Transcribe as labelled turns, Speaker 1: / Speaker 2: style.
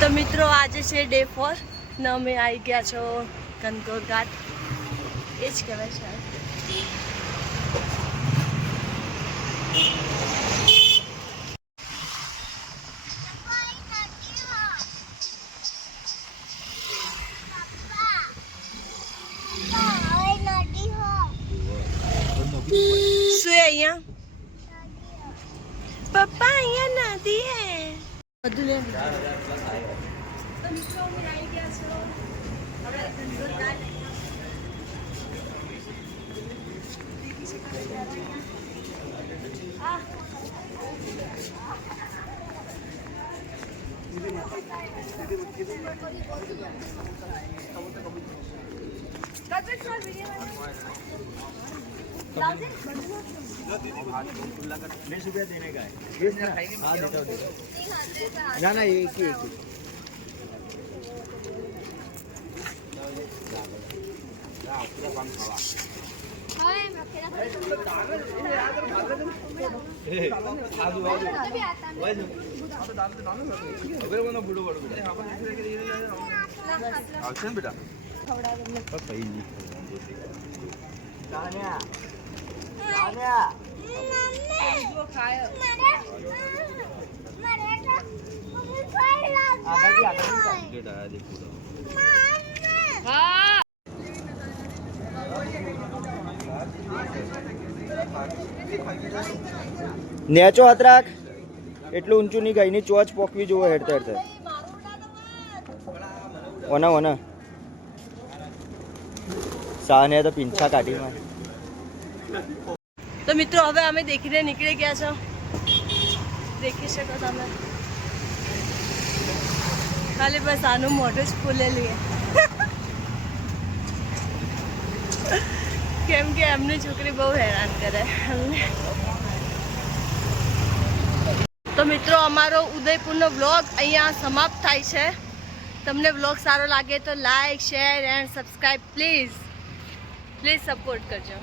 Speaker 1: તો મિત્રો, આજે છે ડે ફોર ને અમે આવી ગયા છો કનકોર ઘાટ એ જ કહેવાય છે શું અહીંયા? પપ્પા અહીંયા નદી હે. બધું લે તો મિત્રો અમે આવી ગયા છો હવે કનકોર ઘાટ દેખી શકો છો અહીંયા. આ
Speaker 2: बीस रुपया देने का है बीस ना हाँ देता हूँ देता हूँ। ना ना एक ही एक ही बेटा નેચો હાથ રાખ. એટલું ઊંચું નહીં ગઈ ની ચોચ પોકવી જોવો હેડતા હેડતા ઓના ઓના. સાને તો પીંછા કાઢી માં
Speaker 1: તો મિત્રો, હવે અમે દેખીને નીકળી ગયા છો. દેખી શકો તમે. ખાલી બસ આનું મોઢું જ ફૂલેલું છે કેમ કે એમની છોકરી બહુ હેરાન કરે. તો મિત્રો, અમારો ઉદયપુરનો વ્લોગ અહીંયા સમાપ્ત થાય છે. તમને વ્લોગ સારો લાગે તો like, share and subscribe please please support કરજો.